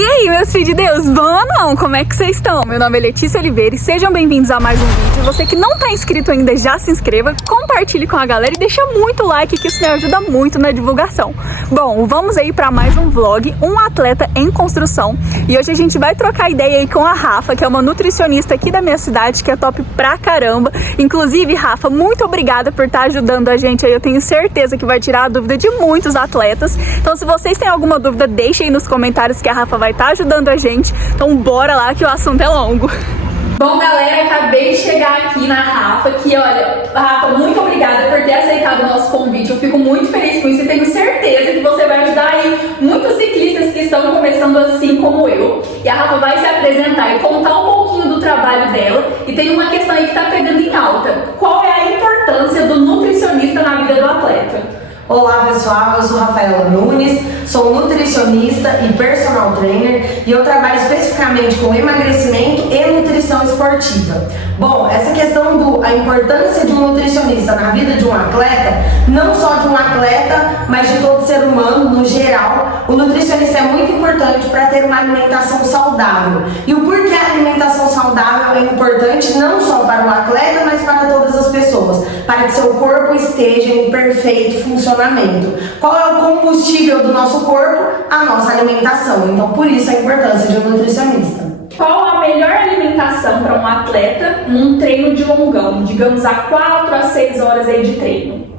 E aí, meus filhos de Deus, bom ou não? Como é que vocês estão? Meu nome é Letícia Oliveira e sejam bem-vindos a mais um vídeo. Você que não tá inscrito ainda, já se inscreva, compartilhe com a galera e deixa muito like, que isso me ajuda muito na divulgação. Bom, vamos aí para mais um vlog, um atleta em construção. E hoje a gente vai trocar ideia aí com a Rafa, que é uma nutricionista aqui da minha cidade, que é top pra caramba. Inclusive, Rafa, muito obrigada por estar ajudando a gente aí. Eu tenho certeza que vai tirar a dúvida de muitos atletas. Então, se vocês têm alguma dúvida, deixem aí nos comentários que a Rafa vai estar ajudando a gente. Então bora lá que o assunto é longo. Bom, galera, acabei de chegar aqui na Rafa, que olha, Rafa, muito obrigada por ter aceitado o nosso convite. Eu fico muito feliz com isso e tenho certeza que você vai ajudar aí muitos ciclistas que estão começando assim como eu. E a Rafa vai se apresentar e contar um pouquinho do trabalho dela. E tem uma questão aí que tá pegando em alta. Qual é a importância do nutricionista na vida do atleta? Olá pessoal, eu sou Rafaela Nunes, sou nutricionista e personal trainer e eu trabalho especificamente com emagrecimento e nutrição esportiva. Bom, essa questão da importância de um nutricionista na vida de um atleta, não só de um atleta, mas de todo ser humano no geral, o nutricionista é muito importante para ter uma alimentação saudável. E o porquê a alimentação saudável é importante não só para o atleta, mas para todas as pessoas, para que seu corpo esteja em perfeito funcionamento. Qual é o combustível do nosso corpo? A nossa alimentação. Então, por isso a importância de um nutricionista. Qual a melhor alimentação para um atleta num treino de longão? Digamos, a 4 a 6 horas aí de treino.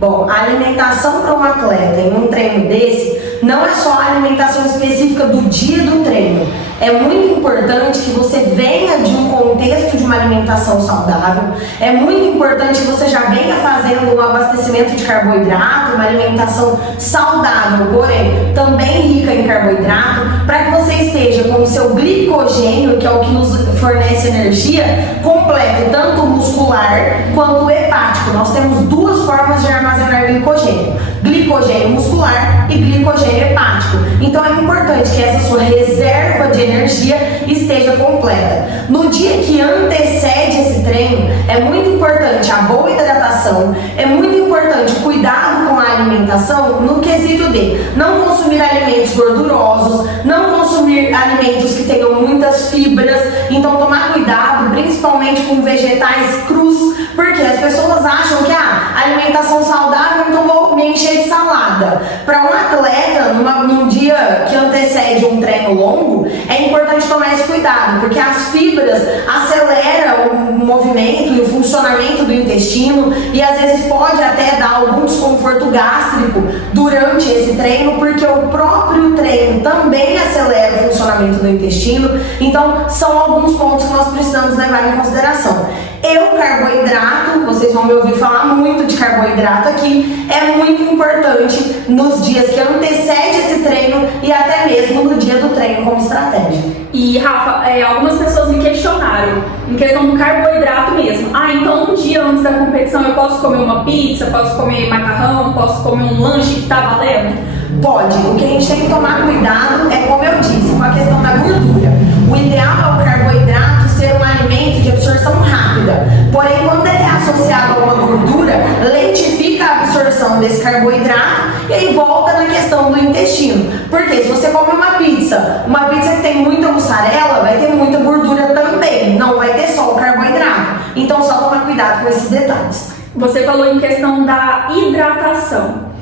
Bom, a alimentação para um atleta em um treino desse não é só a alimentação específica do dia do treino. É muito importante que você venha de um contexto de uma alimentação saudável. É muito importante que você já venha fazendo um abastecimento de carboidrato, uma alimentação saudável, porém também rica em carboidrato, para que você esteja com o seu glicogênio, que é o que nos fornece energia, completo, tanto muscular quanto hepático. Nós temos duas formas de armazenar glicogênio: glicogênio muscular e glicogênio hepático. Então é importante que essa sua reserva de energia esteja completa. No dia que antecede esse treino, é muito importante a boa hidratação, é muito importante o cuidado com a alimentação no quesito de não consumir alimentos gordurosos, não consumir alimentos que tenham muitas fibras. Então tomar cuidado, principalmente com vegetais crus, porque as pessoas acham que a alimentação saudável, então vou me encher de salada. Para um atleta, num dia que antecede um treino longo, é importante tomar esse cuidado, porque as fibras aceleram o movimento e o funcionamento do intestino e às vezes pode até dar algum desconforto gástrico durante esse treino, porque o próprio treino também acelera o funcionamento do intestino. Então são alguns pontos que nós precisamos levar em consideração. O carboidrato, vocês vão me ouvir falar muito de carboidrato aqui, é muito importante nos dias que antecede esse treino e até mesmo no dia do treino como estratégia. E Rafa, algumas pessoas me questionaram em questão do carboidrato mesmo. Então um dia antes da competição eu posso comer uma pizza, posso comer macarrão, posso comer um lanche que tá valendo? Pode. O que a gente tem que tomar cuidado é, como eu disse, com a questão da gordura. O ideal é o carboidrato ser um alimento de absorção rápida. Porém, quando ele é associado a uma gordura, lentifica a absorção desse carboidrato e aí volta na questão do intestino. Porque se você come uma pizza que tem muita mussarela, vai ter muita gordura também. Não vai ter só o carboidrato. Então, só tomar cuidado com esses detalhes. Você falou em questão da hidratação.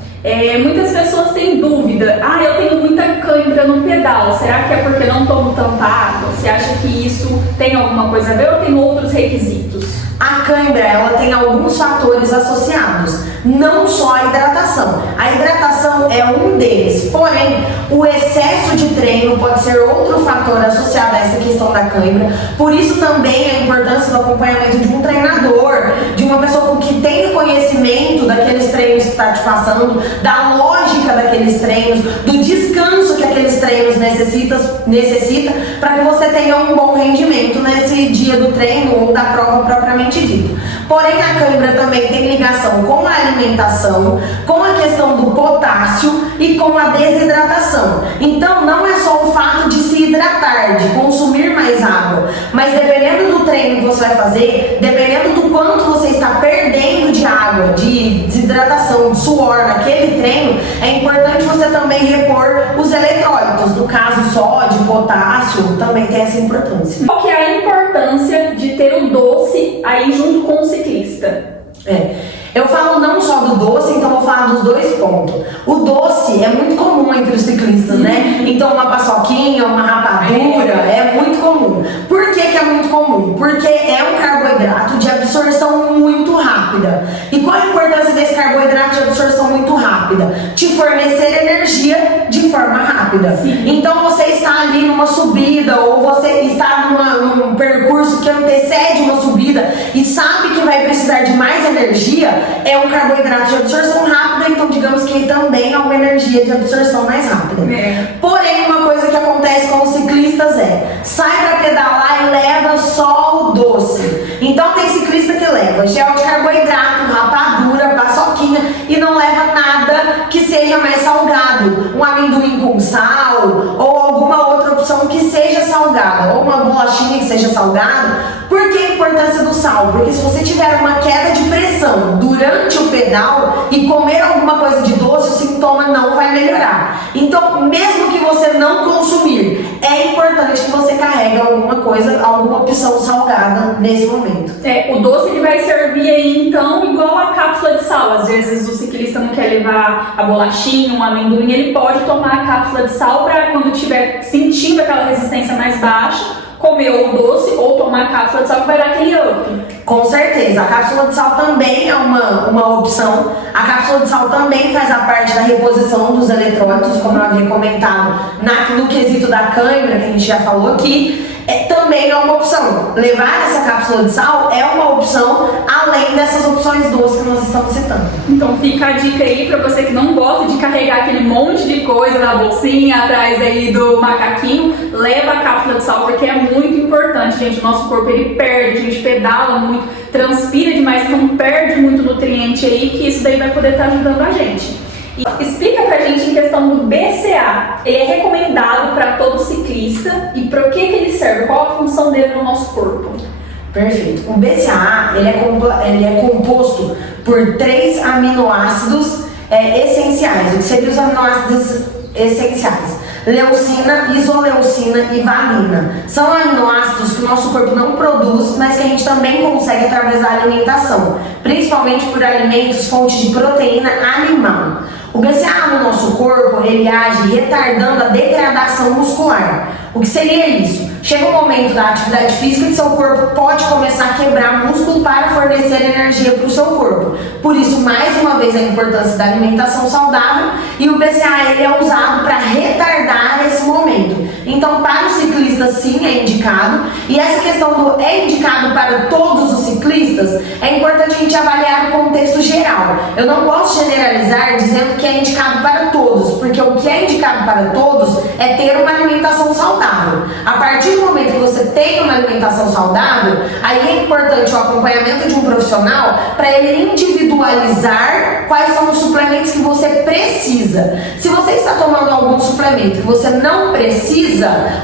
Muitas pessoas têm dúvida. Eu tenho muita cãibra no pedal. Será que é porque não tomo tanta água? Você acha que isso tem alguma coisa a ver ou tem outros requisitos? A cãibra, ela tem alguns fatores associados, não só a hidratação. A hidratação é um deles, porém, o excesso de treino pode ser outro fator associado a essa questão da cãibra. Por isso também a importância do acompanhamento de um treinador, de uma pessoa que tenha conhecimento daqueles treinos que está te passando, da lógica daqueles treinos, do descanso que aqueles treinos necessita para que você tenha um bom rendimento nesse dia do treino ou da prova propriamente dito. Porém, a cãibra também tem ligação com a alimentação, com a questão do potássio e com a desidratação. Então, não é só o fato de se hidratar, de consumir mais água, mas dependendo do treino que você vai fazer, dependendo do quanto você está perdendo de água água, de desidratação, de suor naquele treino, é importante você também repor os eletrólitos. No caso, sódio, potássio, também tem essa importância. Qual que é a importância de ter o doce aí junto com o ciclista? Eu falo não só do doce, então vou falar dos dois pontos. O doce é muito comum entre os ciclistas, né? Então uma paçoquinha, uma rapadura, é muito comum. Por que que é muito comum? Porque é um carboidrato de absorção muito rápida. E qual a importância desse carboidrato de absorção muito rápida? Te fornecer energia de forma rápida. Então você está ali numa subida ou você está num percurso que antecede uma subida e sabe que vai precisar de mais energia, é um carboidrato de absorção rápida, então digamos que também é uma energia de absorção mais rápida. Porém, uma coisa que acontece com os ciclistas sai para pedalar e leva só o doce. Então tem ciclista que leva gel de carboidrato, rapadura, paçoquinha e não leva nada que seja mais salgado. Um amendoim com sal ou alguma outra opção que seja salgada, ou uma bolachinha que seja salgada. Por que a importância do sal? Porque se você tiver uma queda de pressão durante o pedal e comer alguma coisa de doce, o sintoma não vai melhorar. Então, mesmo que você não consumir, é importante que você carregue alguma coisa, alguma opção salgada nesse momento. O doce ele vai servir aí então igual a cápsula de sal. Às vezes o ciclista não quer levar a bolachinha, um amendoim, ele pode tomar a cápsula de sal para quando estiver sentindo aquela resistência mais baixa, comer o doce ou tomar a cápsula de sal que vai dar aquele up. Com certeza, a cápsula de sal também é uma opção. A cápsula de sal também faz a parte da reposição dos eletrólitos, como eu havia comentado no quesito da cãibra, que a gente já falou aqui. Também é uma opção. Levar essa cápsula de sal é uma opção, além dessas opções doces que nós estamos citando. Então fica a dica aí para você que não gosta de carregar aquele monte de coisa na bolsinha atrás aí do macaquinho, leva a cápsula de sal porque é muito importante, gente. O nosso corpo ele perde, a gente pedala muito, transpira demais, então perde muito nutriente aí, que isso daí vai poder estar ajudando a gente. E explica pra gente em questão do BCA. Ele é recomendado para todo ciclista e para o que ele serve? Qual a função dele no nosso corpo? Perfeito. O BCA ele é composto por 3 aminoácidos essenciais. O que seriam os aminoácidos essenciais? Leucina, isoleucina e valina. São aminoácidos que o nosso corpo não produz, mas que a gente também consegue através da alimentação, principalmente por alimentos fontes de proteína animal. O BCA no nosso corpo, ele age retardando a degradação muscular. O que seria isso? Chega um momento da atividade física que seu corpo pode começar a quebrar músculo para fornecer energia para o seu corpo. Por isso, mais uma vez, a importância da alimentação saudável, e o BCA ele é usado para retardar esse momento. Então, para o ciclista, sim, é indicado. E essa questão do é indicado para todos os ciclistas, é importante a gente avaliar o contexto geral. Eu não posso generalizar dizendo que é indicado para todos, porque o que é indicado para todos é ter uma alimentação saudável. A partir do momento que você tem uma alimentação saudável, aí é importante o acompanhamento de um profissional para ele individualizar quais são os suplementos que você precisa. Se você está tomando algum suplemento que você não precisa,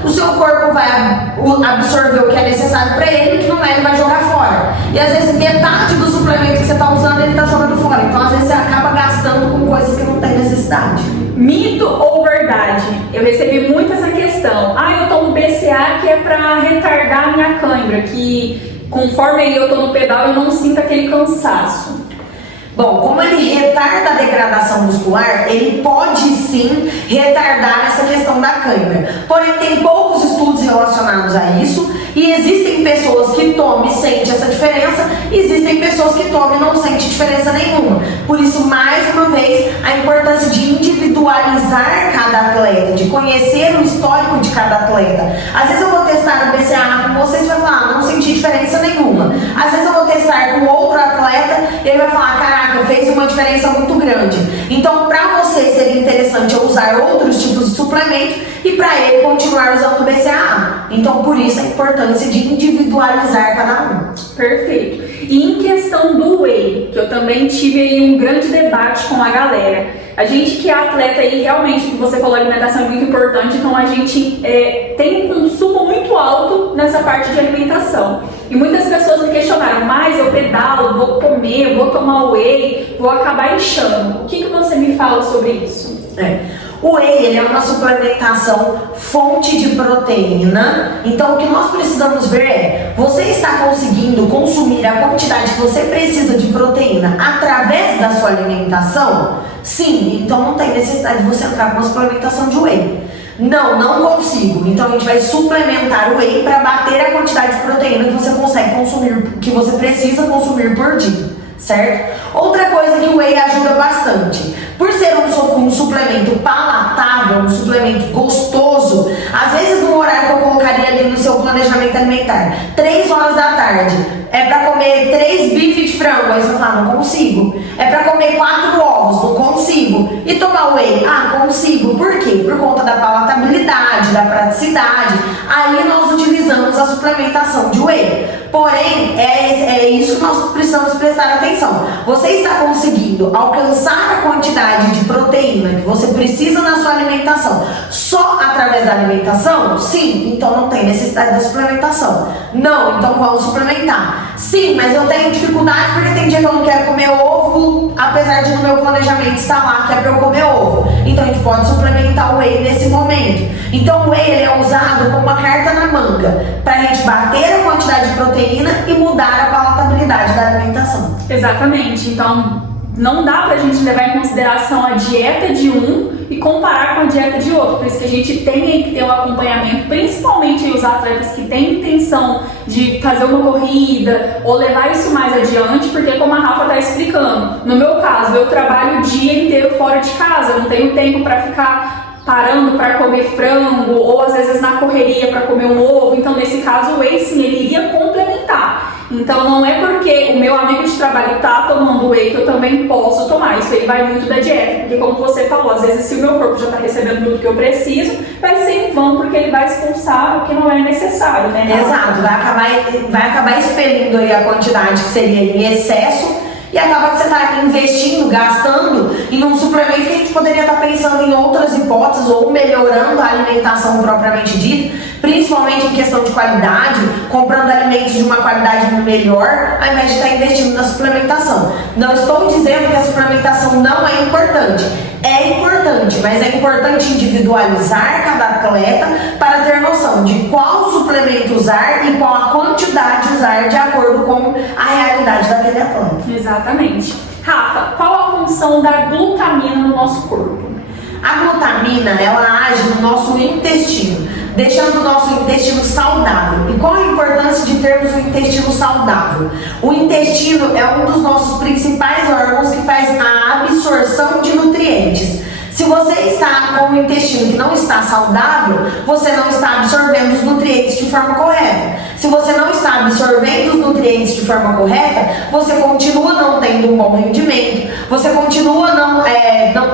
o seu corpo vai absorver o que é necessário para ele, o que não é, ele vai jogar fora. E às vezes metade do suplemento que você está usando, ele está jogando fora. Então às vezes você acaba gastando com coisas que não tem necessidade. Mito ou verdade? Eu recebi muito essa questão. Eu tomo BCA que é para retardar a minha cãibra, que conforme eu tô no pedal eu não sinto aquele cansaço. Bom, como ele retarda a degradação muscular, ele pode sim retardar essa questão da cãibra. Porém, tem poucos estudos relacionados a isso, e existem pessoas que tomam e sentem essa diferença, e existem pessoas que tomam e não sentem diferença nenhuma. Por isso, mais uma vez, a importância de individualizar cada atleta, de conhecer o histórico de cada atleta. Às vezes eu vou testar o BCA com vocês e vai falar, não senti diferença nenhuma. Às vezes eu vou testar com outro atleta e ele vai falar, caraca, fez uma diferença muito grande. Então, para você seria interessante eu usar outros tipos de suplemento e para ele continuar usando o BCAA. Então, por isso a importância de individualizar cada um. Perfeito. E em questão do whey, que eu também tive aí um grande debate com a galera. A gente que é atleta aí, realmente, como você falou, a alimentação é muito importante, então a gente tem um consumo muito alto nessa parte de alimentação. E muitas pessoas me questionaram, mas eu pedalo, vou comer, vou tomar whey, vou acabar inchando. O que você me fala sobre isso? O whey, ele é uma suplementação fonte de proteína. Então o que nós precisamos ver é, você está conseguindo consumir a quantidade que você precisa de proteína através da sua alimentação? Sim, então não tem necessidade de você entrar com uma suplementação de whey. Não consigo. Então a gente vai suplementar o whey para bater a quantidade de proteína que você consegue consumir, que você precisa consumir por dia, certo? Outra coisa que o whey ajuda bastante, por ser um suplemento palatável, um suplemento gostoso, às vezes no horário que eu colocaria ali no seu planejamento alimentar, 3 horas da tarde, é pra comer 3 bifes de frango, aí você fala, não consigo. É pra comer 4 ovos, não consigo. E tomar whey? Consigo. Por quê? Por conta da palatabilidade, da praticidade. Aí nós utilizamos a suplementação de whey. Porém, é isso que nós precisamos prestar atenção. Você está conseguindo alcançar a quantidade de proteína que você precisa na sua alimentação só através da alimentação? Sim, então não tem necessidade da suplementação. Não, então vamos suplementar. Sim, mas eu tenho dificuldade porque tem dia que eu não quero comer ovo, apesar de no meu planejamento estar lá que é para eu comer ovo. Então a gente pode suplementar o whey nesse momento. Então o whey ele é usado como uma carta na manga para a gente bater a quantidade de proteína e mudar a palatabilidade da alimentação. Exatamente. Então não dá pra gente levar em consideração a dieta de um e comparar com a dieta de outro. Por isso que a gente tem que ter um acompanhamento, principalmente os atletas que têm intenção de fazer uma corrida ou levar isso mais adiante, porque como a Rafa está explicando, no meu caso, eu trabalho o dia inteiro fora de casa, eu não tenho tempo para ficar parando para comer frango ou às vezes na correria para comer um ovo. Então nesse caso o whey sim, ele iria complementar. Então não é porque o meu amigo de trabalho está tomando whey que eu também posso tomar. Isso aí vai muito da dieta, porque como você falou, às vezes se o meu corpo já está recebendo tudo que eu preciso, vai ser em vão porque ele vai expulsar o que não é necessário, né? Exato, vai acabar expelindo aí a quantidade que seria em excesso. E acaba que você está investindo, gastando em um suplemento que a gente poderia estar pensando em outras hipóteses ou melhorando a alimentação propriamente dita, principalmente em questão de qualidade, comprando alimentos de uma qualidade melhor, ao invés de estar investindo na suplementação. Não estou dizendo que a suplementação não é importante. É importante, mas é importante individualizar cada atleta para ter noção de qual suplemento usar e qual a quantidade usar de acordo com a realidade daquele atleta. Exatamente. Rafa, qual a função da glutamina no nosso corpo? A glutamina, ela age no nosso intestino, deixando o nosso intestino saudável. E qual a importância de termos um intestino saudável? O intestino é um dos nossos principais órgãos que faz a absorção de nutrientes. Se você está com o intestino que não está saudável, você não está absorvendo os nutrientes de forma correta. Se você não está absorvendo os nutrientes de forma correta, você continua não tendo um bom rendimento, você continua não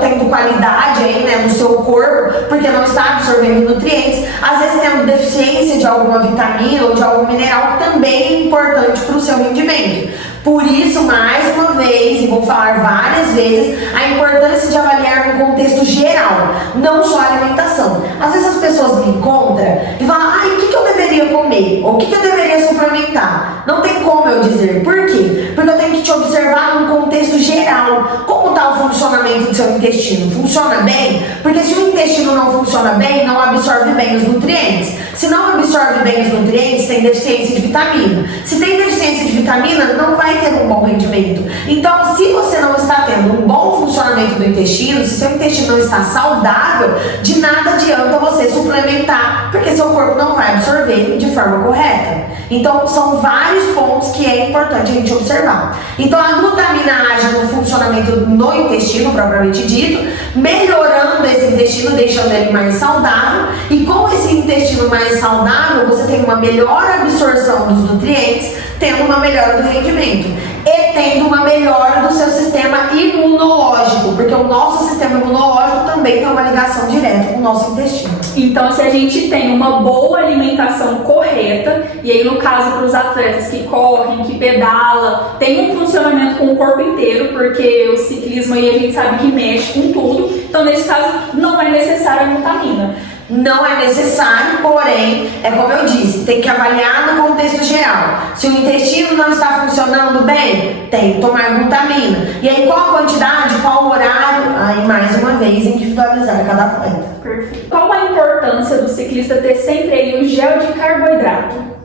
tendo qualidade aí, né, no seu corpo, porque não está absorvendo nutrientes, às vezes tendo deficiência de alguma vitamina ou de algum mineral que também é importante para o seu rendimento. Por isso, mais uma vez, e vou falar várias vezes, a importância de avaliar no contexto geral, não só a alimentação. Às vezes as pessoas me encontram e falam, o que eu deveria comer? Ou o que eu deveria suplementar? Não tem como eu dizer. Por quê? Porque eu tenho que te observar num contexto geral. Como está o funcionamento do seu intestino? Funciona bem? Porque se o intestino não funciona bem, não absorve bem os nutrientes. Se não absorve bem os nutrientes, tem deficiência de vitamina. Se tem deficiência de vitamina, não vai ter um bom rendimento. Então, se você não está tendo um bom funcionamento do intestino, se seu intestino não está saudável, de nada adianta você suplementar, porque seu corpo não vai absorver de forma correta. Então, são vários pontos que é importante a gente observar. Então, a glutamina age no funcionamento no intestino, propriamente dito, melhorando esse intestino, deixando ele mais saudável, e com esse intestino mais saudável, você tem uma melhor absorção dos nutrientes, tendo uma melhora do rendimento e tendo uma melhora do seu sistema imunológico, porque o nosso sistema imunológico também tem uma ligação direta com o nosso intestino. Então, se a gente tem uma boa alimentação correta, e aí no caso para os atletas que correm, que pedalam, tem um funcionamento com o corpo inteiro, porque o ciclismo aí a gente sabe que mexe com tudo, então nesse caso não é necessária a glutamina. Não é necessário, porém, é como eu disse, tem que avaliar no contexto geral. Se o intestino não está funcionando bem, tem que tomar glutamina. E aí, qual a quantidade, qual o horário? Aí, mais uma vez, individualizar cada atleta. Perfeito. Qual a importância do ciclista ter sempre aí o gel de carboidrato?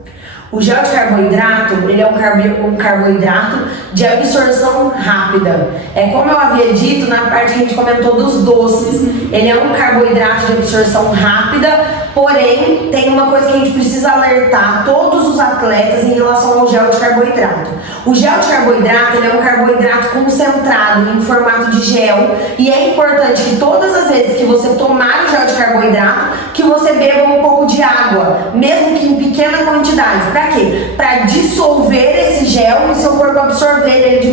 O gel de carboidrato, ele é um carboidrato de absorção rápida. É como eu havia dito na parte que a gente comentou dos doces. Ele é um carboidrato de absorção rápida, porém, tem uma coisa que a gente precisa alertar todos os atletas em relação ao gel de carboidrato. O gel de carboidrato, ele é um carboidrato concentrado em formato de gel, e é importante que todas as vezes que você tomar o gel de carboidrato, que você beba um pouco de água, mesmo que em pequena quantidade. Pra quê? Pra dissolver esse gel e seu corpo absorver ele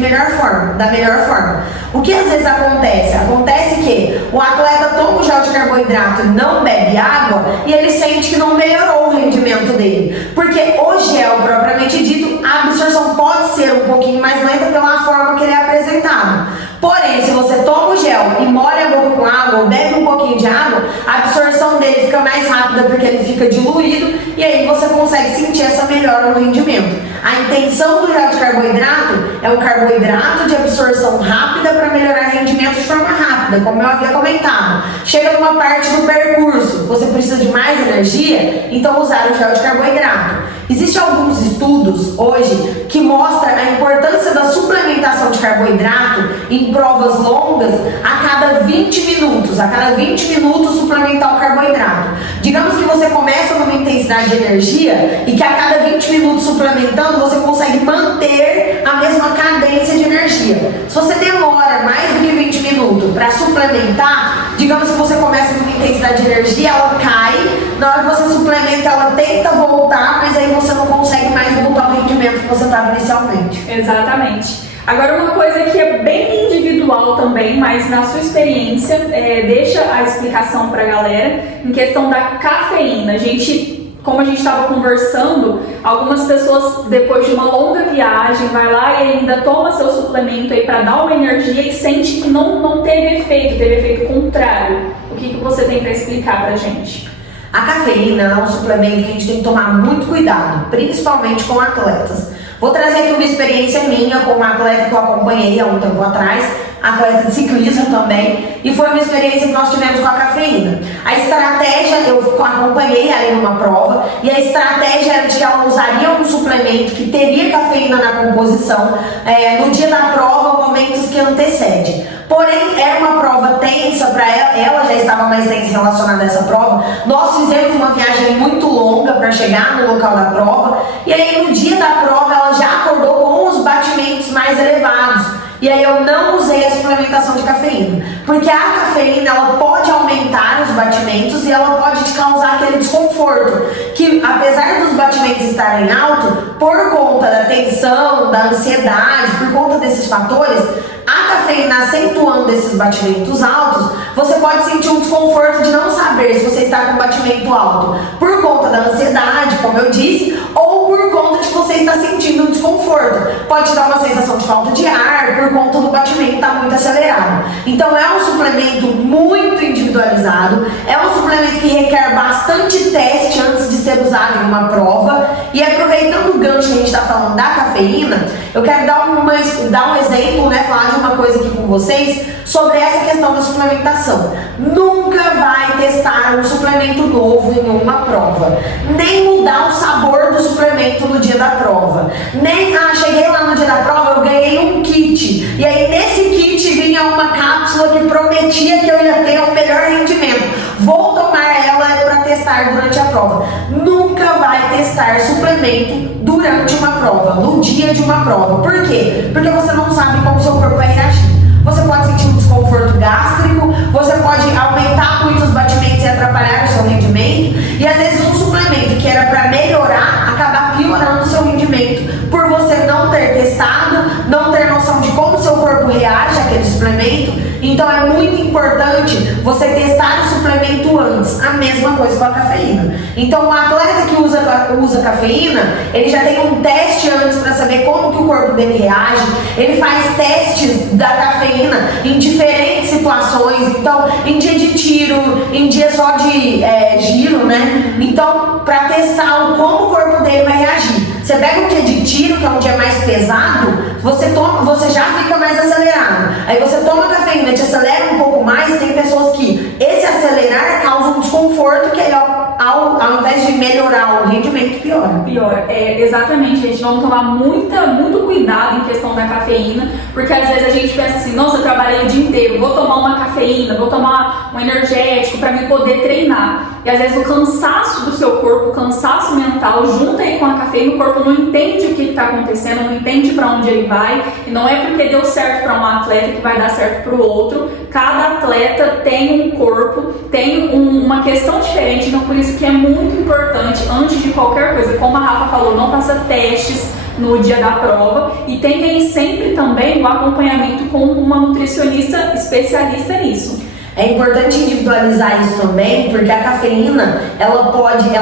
da melhor forma. O que às vezes acontece? Acontece que o atleta toma o gel de carboidrato e não bebe água e ele sente que não melhorou o rendimento dele. Porque o gel, propriamente dito, a absorção pode ser um pouquinho mais lenta pela forma que ele é apresentado. Porém, se você toma o gel e molha a boca com água ou bebe um pouquinho de água, a absorção dele fica mais rápida porque ele fica diluído e aí você consegue sentir essa melhora no rendimento. A intenção do gel de carboidrato é um carboidrato de absorção rápida para melhorar rendimento de forma rápida, como eu havia comentado. Chega numa parte do percurso, você precisa de mais energia, então usar o gel de carboidrato. Existem alguns estudos hoje que mostram a importância da suplementação de carboidrato em provas longas a cada 20 minutos. A cada 20 minutos suplementar o carboidrato. Digamos que você começa numa intensidade de energia e que a cada 20 minutos suplementando você consegue manter a mesma cadência de energia. Se você demora mais do que 20 minutos para suplementar, digamos que você começa numa intensidade de energia, ela cai, na hora que você suplementa ela tenta voltar, mas aí você não consegue mais voltar ao rendimento que você estava inicialmente. Exatamente. Agora, uma coisa que é bem individual também, mas na sua experiência, deixa a explicação para a galera em questão da cafeína. Como a gente estava conversando, algumas pessoas, depois de uma longa viagem, vai lá e ainda toma seu suplemento aí para dar uma energia e sente que não teve efeito contrário. O que você tem para explicar para a gente? A cafeína é um suplemento que a gente tem que tomar muito cuidado, principalmente com atletas. Vou trazer aqui uma experiência minha com uma atleta que eu acompanhei há um tempo atrás, atleta de ciclismo também, e foi uma experiência que nós tivemos com a cafeína. A estratégia, eu acompanhei ali numa prova, e a estratégia era de que ela usaria um suplemento que teria cafeína na composição no dia da prova, momentos que antecedem. Porém, era uma prova tensa para ela já estava mais tensa relacionada a essa prova. Nós fizemos uma viagem muito longa para chegar no local da prova, e aí no dia da prova ela já acordou com os batimentos mais elevados. E aí eu não usei a suplementação de cafeína, porque a cafeína ela pode aumentar os batimentos e ela pode te causar aquele desconforto, que apesar dos batimentos estarem altos, por conta da tensão, da ansiedade, por conta desses fatores, a cafeína acentuando esses batimentos altos, você pode sentir um desconforto de não saber se você está com batimento alto por conta da ansiedade, como eu disse, ou por conta de que você está sentindo um desconforto. Pode te dar uma sensação de falta de ar por conta do batimento estar muito acelerado. Então é um suplemento muito individualizado, é um suplemento que requer bastante teste antes de ser usado em uma prova. E aproveitando o gancho que a gente está falando da cafeína, eu quero dar um exemplo, falar de uma coisa aqui com vocês sobre essa questão da suplementação. Nunca vai testar um suplemento novo em uma prova, nem mudar o sabor do suplemento no dia da prova, nem cheguei lá no dia da prova, eu ganhei um kit, e aí nesse kit vinha uma cápsula que prometia que eu ia ter um melhor rendimento, vou tomar ela para testar durante a prova. Nunca vai testar suplemento durante uma prova, no dia de uma prova. Por quê? Porque você não sabe como o seu corpo vai reagir. Você pode sentir um desconforto gástrico, você pode aumentar muito os batimentos e atrapalhar o seu rendimento, e às vezes um suplemento que era para melhorar, acabar piorando o seu rendimento, por você não ter testado, não ter noção de como o seu corpo reage àquele suplemento. Então é muito importante você testar o suplemento antes. A mesma coisa com a cafeína. Então, o atleta que usa cafeína, ele já tem um teste antes para saber como que o corpo dele reage. Ele faz testes da cafeína em diferentes situações. Então, em dia de tiro, em dia só de giro, né? Então, para testar como o corpo dele vai reagir. Você pega um dia de tiro, que é um dia mais pesado, você já fica mais acelerado. Aí você toma cafeína, te acelera um pouco mais. Tem pessoas que esse acelerar causa um desconforto, que aí ao invés de melhorar o rendimento, piora. Pior, exatamente, gente. Vamos tomar muito cuidado em questão da cafeína, porque às vezes a gente pensa assim, nossa, eu trabalhei o dia inteiro, vou tomar uma cafeína, vou tomar um energético para me poder treinar. E às vezes o cansaço do seu corpo, o cansaço mental, junta aí com a cafeína, o corpo não entende o que está acontecendo, não entende para onde ele vai, e não é porque deu certo para um atleta que vai dar certo para o outro. Cada atleta tem um corpo, tem uma questão diferente, então por isso que é muito importante, antes de qualquer coisa, como a Rafa falou, não faça testes no dia da prova, e tenha sempre também o acompanhamento com uma nutricionista especialista nisso. É importante individualizar isso também, porque a cafeína, ela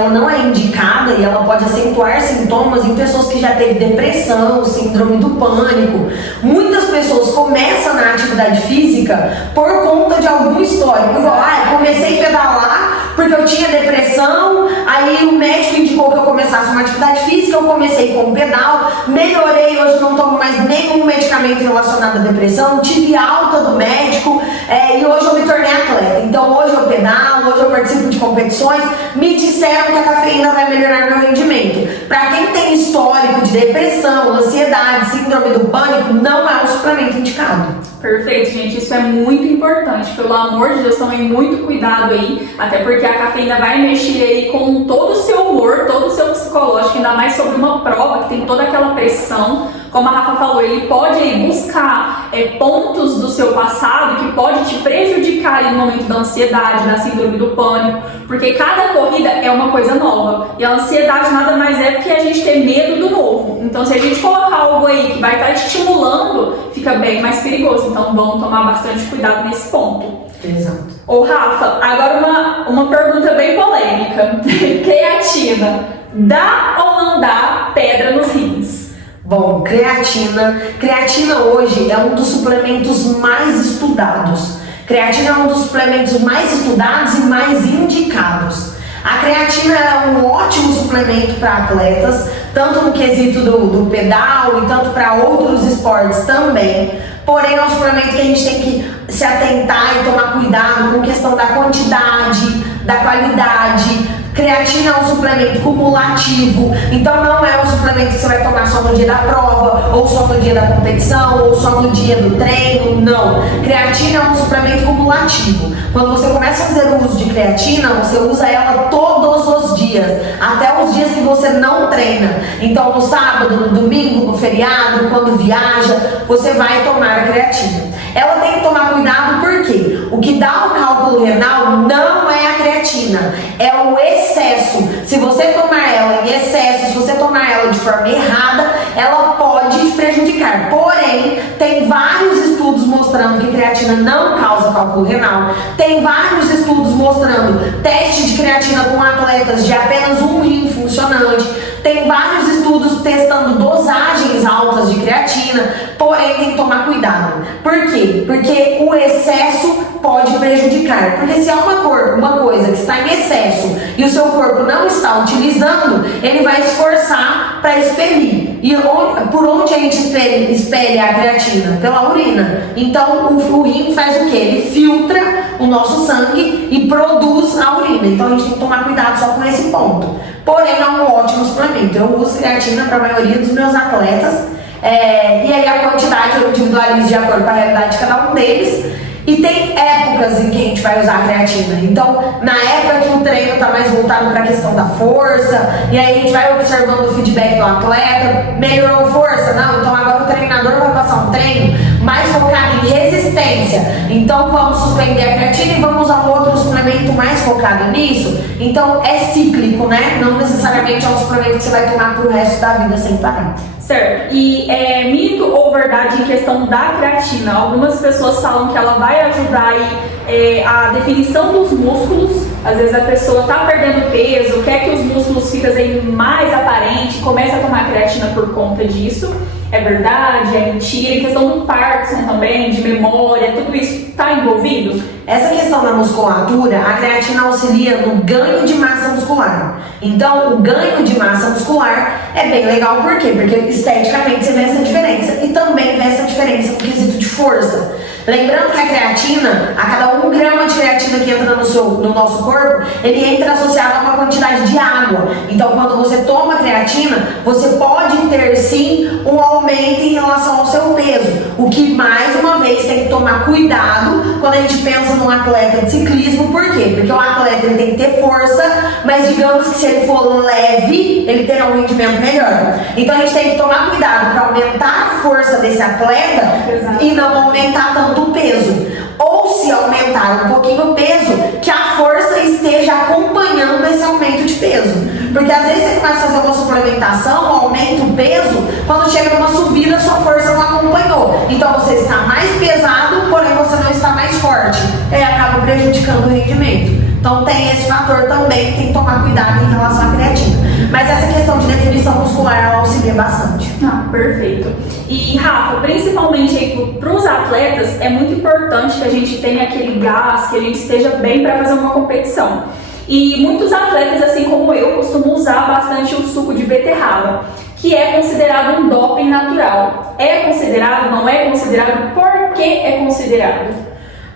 não é indicada e ela pode acentuar sintomas em pessoas que já teve depressão, síndrome do pânico. Muitas pessoas começam na atividade física por conta de algum histórico. Igual, comecei a pedalar porque eu tinha depressão, aí o médico indicou que eu começasse uma atividade física, eu comecei com o pedal, melhorei, hoje não tomo mais nenhum medicamento relacionado à depressão, tive alta do médico, e hoje eu me tornei atleta. Então hoje eu pedalo, hoje eu participo de competições, me disseram que a cafeína vai melhorar meu rendimento. Para quem tem histórico de depressão, ansiedade, síndrome do pânico, não é um suplemento indicado. Perfeito, gente, isso é muito importante, pelo amor de Deus, tomem muito cuidado aí, até porque a cafeína vai mexer aí com todo o seu humor, todo o seu psicológico, ainda mais sobre uma prova que tem toda aquela pressão. Como a Rafa falou, ele pode aí buscar pontos do seu passado que pode te prejudicar no momento da ansiedade, da síndrome do pânico, porque cada corrida é uma coisa nova, e a ansiedade nada mais é do que a gente ter medo do novo. Então, se a gente colocar algo aí que vai estar estimulando, fica bem mais perigoso. Então, vamos tomar bastante cuidado nesse ponto. Exato. Ô Rafa, agora uma pergunta bem polêmica. Creatina, dá ou não dá pedra nos rins? Bom, creatina hoje é um dos suplementos mais estudados. Creatina é um dos suplementos mais estudados e mais indicados. A creatina é um ótimo suplemento para atletas, tanto no quesito do pedal e tanto para outros esportes também. Porém, é um suplemento que a gente tem que se atentar e tomar cuidado com questão da quantidade, da qualidade. Creatina é um suplemento cumulativo, então não é um suplemento que você vai tomar só no dia da prova, ou só no dia da competição, ou só no dia do treino, não. Creatina é um suplemento cumulativo. Quando você começa a fazer o uso de creatina, você usa ela todos os dias, até os dias que você não treina. Então no sábado, no domingo, no feriado, quando viaja, você vai tomar a creatina. Ela tem que tomar cuidado porque o que dá o cálculo renal não é a creatina, é o excesso. Se você tomar ela em excesso, se você tomar ela de forma errada, ela pode te prejudicar. Porém, tem vários estudos mostrando que creatina não causa cálculo renal. Tem vários estudos mostrando teste de creatina com atletas de apenas um rim funcionante. Tem vários estudos testando dosagens altas de creatina, porém tem que tomar cuidado. Por quê? Porque o excesso pode prejudicar. Porque se é uma coisa que está em excesso e o seu corpo não está utilizando, ele vai esforçar para expelir. E por onde a gente expele a creatina? Pela urina. Então o rim faz o quê? Ele filtra o nosso sangue e produz a urina. Então a gente tem que tomar cuidado só com esse ponto. Porém, é um ótimo suplemento. Eu uso creatina para a maioria dos meus atletas. E aí a quantidade eu individualizo de acordo com a realidade de cada um deles. E tem épocas em que a gente vai usar a creatina. Então, na época que o treino está mais voltado para a questão da força, e aí a gente vai observando o feedback do atleta, melhorou a força? Não, então agora o treinador vai passar um treino mais focado em resistência. Então vamos suspender a creatina e vamos usar um outro suplemento mais focado nisso. Então é cíclico. específico, né? Não necessariamente é um suplemento que você vai tomar pro resto da vida sem parar. Certo. E mito ou verdade em questão da creatina? Algumas pessoas falam que ela vai ajudar aí, a definição dos músculos. Às vezes a pessoa tá perdendo peso, quer que os músculos fiquem mais aparentes, começa a tomar creatina por conta disso. É verdade? É mentira? Em questão do Parkinson também, de memória, tudo isso tá envolvido? Essa questão da musculatura, a creatina auxilia no ganho de massa muscular. Então, o ganho de massa muscular é bem legal, por quê? Porque esteticamente você vê essa diferença e também vê essa diferença no quesito de força. Lembrando que a creatina, a cada 1 grama de creatina que entra no nosso corpo, ele entra associado a uma quantidade de água. Então, quando você toma creatina, você pode ter sim um aumento em relação ao seu peso. O que, mais uma vez, tem que tomar cuidado quando a gente pensa num atleta de ciclismo. Por quê? Porque o atleta ele tem que ter força, mas digamos que se ele for leve, ele terá um rendimento melhor. Então, a gente tem que tomar cuidado para aumentar a força desse atleta. Exato. E não aumentar tanto o peso, ou se aumentar um pouquinho o peso, que a força esteja acompanhando esse aumento de peso, porque às vezes você começa a fazer uma suplementação, aumenta o peso, quando chega numa subida sua força não acompanhou, então você está mais pesado, porém você não está mais forte, e aí acaba prejudicando o rendimento. Então tem esse fator também, tem que tomar cuidado em relação à creatina. Mas essa questão de definição muscular, ela auxilia bastante. Ah, perfeito. E Rafa, principalmente para os atletas, é muito importante que a gente tenha aquele gás, que a gente esteja bem para fazer uma competição. E muitos atletas, assim como eu, costumam usar bastante o suco de beterraba, que é considerado um doping natural. É considerado, não é considerado? Por que é considerado?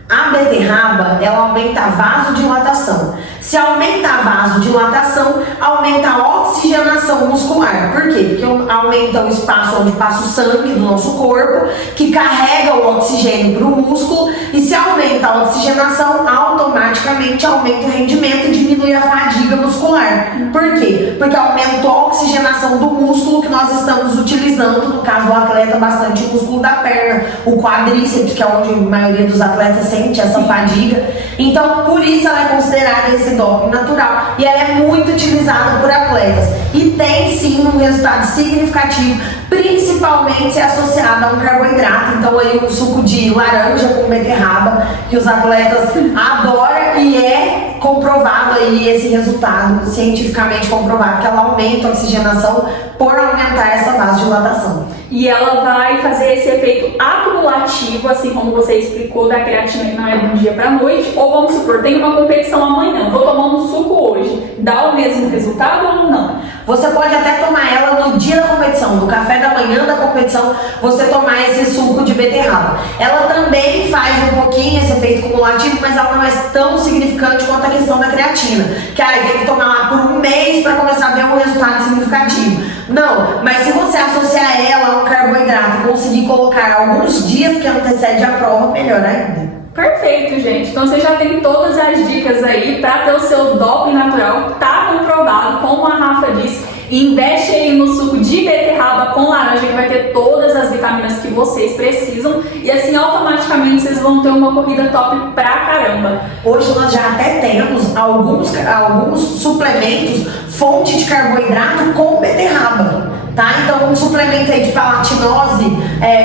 A beterraba, ela aumenta a vasodilatação. Se aumenta a vasodilatação, aumenta a oxigenação muscular. Por quê? Porque aumenta o espaço onde passa o sangue do nosso corpo, que carrega o oxigênio para o músculo, e se aumenta a oxigenação, automaticamente aumenta o rendimento e diminui a fadiga muscular. Por quê? Porque aumentou a oxigenação do músculo que nós estamos utilizando, no caso do atleta, bastante o músculo da perna, o quadríceps, que é onde a maioria dos atletas sente essa fadiga. Então, por isso ela é considerada esse doping natural e ela é muito utilizada por atletas e tem sim um resultado significativo, principalmente se associado a um carboidrato. Então aí o suco de laranja com beterraba, que os atletas adoram, e é comprovado aí esse resultado, cientificamente comprovado, que ela aumenta a oxigenação por aumentar essa vasodilatação. E ela vai fazer esse efeito acumulativo, assim como você explicou da creatina, que não é de um dia para noite. Ou vamos supor, tem uma competição amanhã, vou tomar um suco hoje, dá o mesmo resultado ou não? Você pode até tomar ela no dia da competição, no café da manhã da competição, você tomar esse suco de beterraba. Ela também faz um pouquinho esse efeito cumulativo, mas ela não é tão significante quanto a questão da creatina, que aí tem que tomar lá por 1 mês para começar a ver um resultado significativo. Não, mas se você associar ela ao carboidrato e conseguir colocar alguns dias que antecede a prova, melhor ainda. Perfeito, gente. Então você já tem todas as dicas aí para ter o seu doping natural. Tá comprovado, como a Rafa disse. Investe aí no suco de beterraba com laranja, que vai ter todas as vitaminas que vocês precisam. E assim, automaticamente, vocês vão ter uma corrida top pra caramba. Hoje nós já até temos alguns suplementos, fonte de carboidrato com beterraba. Tá? Então um suplemento aí de palatinose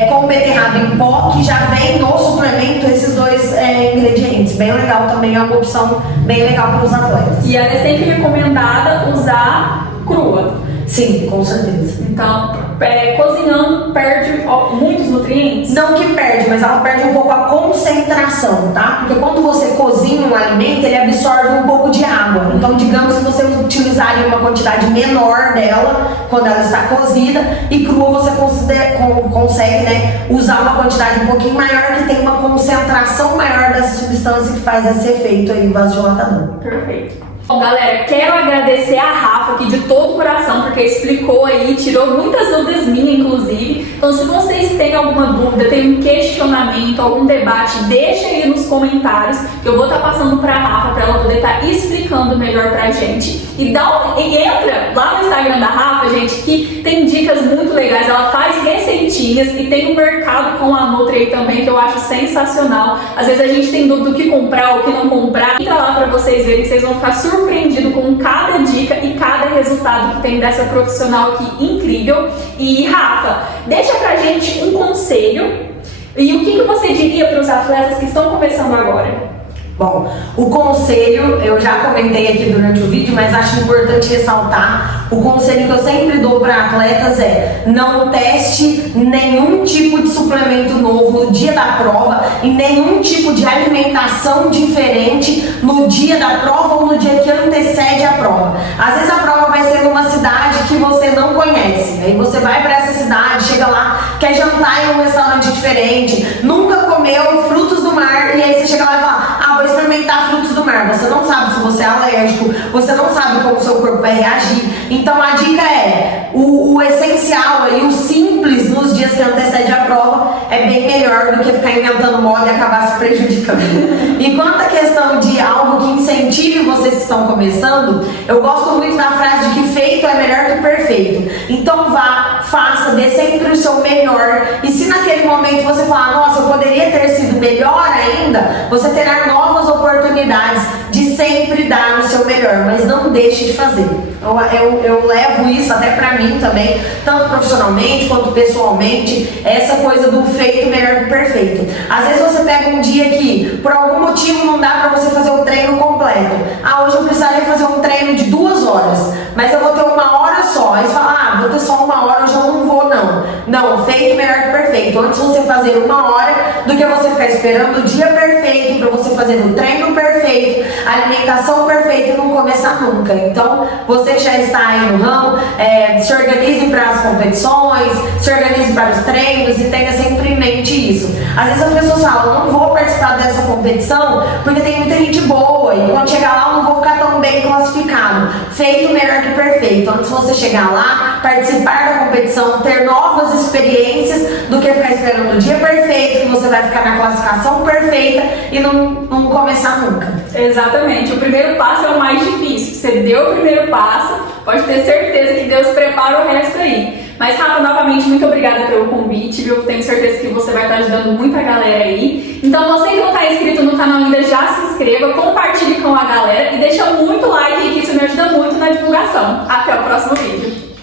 com beterraba em pó, que já vem no suplemento esses dois ingredientes. Bem legal também, é uma opção bem legal para os atletas. E ela é sempre recomendada usar crua. Sim, com certeza. Então, cozinhando perde muitos nutrientes? Não que perde, mas ela perde um pouco a concentração, tá? Porque quando você cozinha um alimento, ele absorve um pouco de água. Então, digamos que você utilizaria uma quantidade menor dela quando ela está cozida, e crua você consegue, né, usar uma quantidade um pouquinho maior, que tem uma concentração maior dessa substância que faz esse efeito aí vasodilatador. Perfeito. Bom, galera, quero agradecer a Rafa aqui de todo o coração, porque explicou aí, tirou muitas dúvidas minhas, inclusive. Então, se vocês têm alguma dúvida, tem um questionamento, algum debate, deixa aí nos comentários, que eu vou estar passando para a Rafa, para ela poder estar explicando melhor pra gente. E entra lá no Instagram da Rafa, gente, que tem dicas muito legais. Ela faz receitinhas e tem um mercado com a Nutri aí também, que eu acho sensacional. Às vezes a gente tem dúvida do que comprar ou o que não comprar. Entra lá para vocês verem, que vocês vão ficar surpreendidos com cada dica e resultado que tem dessa profissional aqui incrível. E Rafa, deixa pra gente um conselho e o que você diria para os atletas que estão começando agora? Bom, o conselho, eu já comentei aqui durante o vídeo, mas acho importante ressaltar, o conselho que eu sempre dou para atletas é: não teste nenhum tipo de suplemento novo no dia da prova e nenhum tipo de alimentação diferente no dia da prova ou no dia que antecede a prova. Às vezes a prova vai ser numa cidade que você não conhece, aí você vai para essa cidade, chega lá, quer jantar em um restaurante diferente, nunca comeu frutos do mar, e aí você chega lá e fala: ah, vou experimentar frutos do mar. Você não sabe se você é alérgico, você não sabe como o seu corpo vai reagir. Então a dica é: o essencial aí, o simples nos dias que antecede a prova é bem melhor do que ficar inventando moda e acabar se prejudicando. E quanto à questão de algo que incentive vocês que estão começando, eu gosto muito da frase de que feito é melhor que perfeito. Então vá, faça, dê sempre o seu melhor, e se naquele momento você falar: nossa, eu poderia ter sido melhor ainda, você terá novas oportunidades de sempre dar o seu melhor, mas não deixe de fazer. Eu levo isso até pra mim também, tanto profissionalmente quanto pessoalmente, essa coisa do feito melhor que perfeito. Às vezes você pega um dia que por algum motivo não dá pra você fazer o treino completo. Ah, hoje eu precisaria fazer um treino de 2 horas, mas eu vou ter 1 hora só. Aí você fala: ah, vou ter só 1 hora, hoje eu não vou não. Não, feito melhor que perfeito. Antes você fazer 1 hora do que você ficar esperando o dia perfeito pra você fazer o treino perfeito, a alimentação perfeita e não começar nunca. Então, você que já está aí no ramo, se organize para as competições, se organize para os treinos e tenha sempre em mente isso. Às vezes as pessoas falam: não vou participar dessa competição porque tem muita gente boa e quando chegar lá eu não vou ficar tão bem classificado. Feito melhor que perfeito. Antes você chegar lá, participar da competição, ter novas experiências, do que ficar esperando o dia perfeito, que você vai ficar na classificação perfeita e não começar nunca. Exatamente, o primeiro passo é o mais difícil. Você deu o primeiro passo, pode ter certeza que Deus prepara o resto aí. Mas Rafa, novamente, muito obrigada pelo convite, viu? Tenho certeza que você vai estar ajudando muita galera aí. Então você que não está inscrito no canal ainda, já se inscreva, compartilhe com a galera e deixa muito like aí, que isso me ajuda muito na divulgação. Até o próximo vídeo.